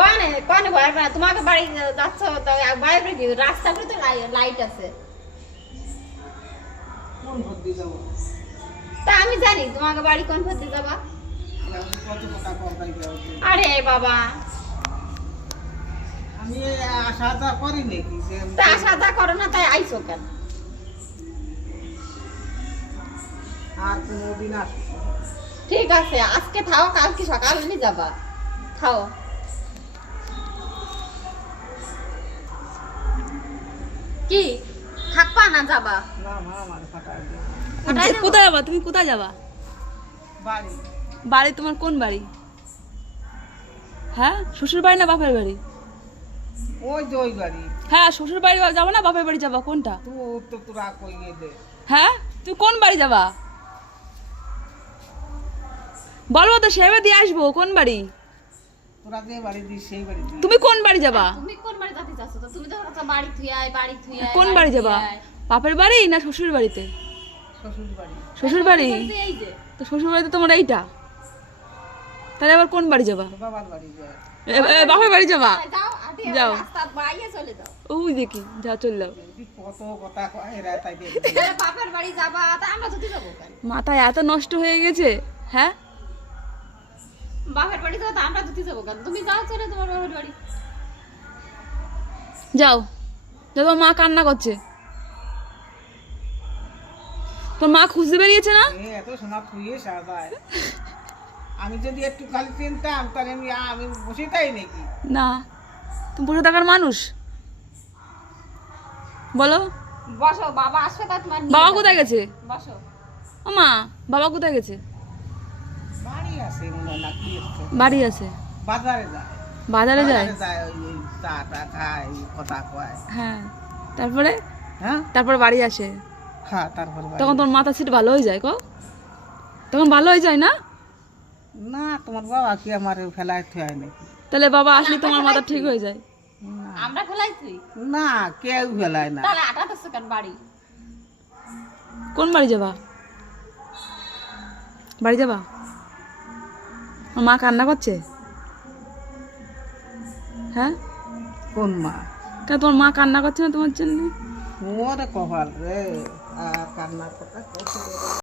কোনে কোনে ভয় পায় তোমাকে বাড়ি যাচ্ছ তো বাইরে কি রাস্তা করে তো লাইট আছে কোন পথ দিয়ে যাবো তা আমি জানি তোমাকে বাড়ি কোন পথে যাবা কত কথা কই আরে বাবা আমি আশা তা করি নাকি যে তা সাদা করো না তাই আইছো কেন আর কোনোদিন আসবো ঠিক আছে আজকে থাও কালকে সকালে নিয়ে যাবা খাও কি থাকবা না যাবা না মা আমার ফাটাই দে ফাটাই দেবো? কোথায় যাবা তুমি কোথায় যাবা বাড়ি বাড়ি তোমার কোন বাড়ি হ্যাঁ শ্বশুর বাড়ি না বাপের বাড়ি ওই যে ওই বাড়ি হ্যাঁ শ্বশুর বাড়ি যাবো না বাপের বাড়ি যাবা কোনটা তো তোরা কই দে হ্যাঁ তুমি কোন বাড়ি যাবা বলবো তো সেবে দিয়ে আসবো কোন বাড়ি তোরা যে বাড়ি দিস সেই বাড়ি দিস তুমি কোন বাড়ি যাবা তুমি কোন বাড়ি যাতে চাচ্ছ তো তুমি তো বলছো বাড়ি থুই আয় কোন বাড়ি যাবা বাপের বাড়ি না শ্বশুর বাড়িতে শ্বশুর বাড়ি শ্বশুর বাড়ি এই যে তো শ্বশুর বাড়িতে তোমার এইটা তাহলে আবার কোন বাড়ি যাবা বাবার বাড়ি যায় বাপের বাড়ি যাবা যাও আটে যাও। রাস্তা বাইরে চলে যাও ওই দেখি যা চল যাও কত কথা কয় এরা তাই দিয়ে তাহলে বাপের বাড়ি যাবা তা আমরা যদি যাবো কেন মাথায় এত নষ্ট হয়ে গেছে হ্যাঁ বাপের বাড়ি যাবো তা আমরা যদি যাবো কেন তুমি যাও চলে তোমার বাপের বাড়ি যাও যাও তোমার মা কান্না করছে তোর মা খুঁজতে বেরিয়েছে না এত সোনা থুয়ে সাজায় আমি যদি একটু খালি চিনতাম তাহলে আমি বসে তাই নাকি না তুমি বসে থাকার মানুষ বলো বসো বাবা আসবে তা তোমার নিয়ে বাবা যাবে। কোথায় গেছে বসো ও মা বাবা কোথায় গেছে বাড়ি আছে মনে হয় না কি আছে বাড়ি আছে বাজারে যায় বাজারে যায় যায় ওই চা টা খায় কথা কয় হ্যাঁ তারপরে হ্যাঁ তারপর বাড়ি আসে হ্যাঁ তারপর বাড়ি। তখন তোর মাথা সিট ভালো হয়ে যায় কো তখন ভালো হয়ে যায় না না তোমার বাবা কি আমার ফেলায় থুয়ায় নাকি তাহলে বাবা আসলে তোমার মাথা ঠিক হয়ে যায় না আমরা ফেলাই তুই না কেউ ফেলায় না তাহলে আটা তো কেন বাড়ি কোন বাড়ি যাবা বাড়ি যাবা আমার মা কান্না করছে হ্যাঁ কোন মা কেন তোমার মা কান্না করছে না তোমার জন্য ওরে কপাল রে আর কান্নার কথা কত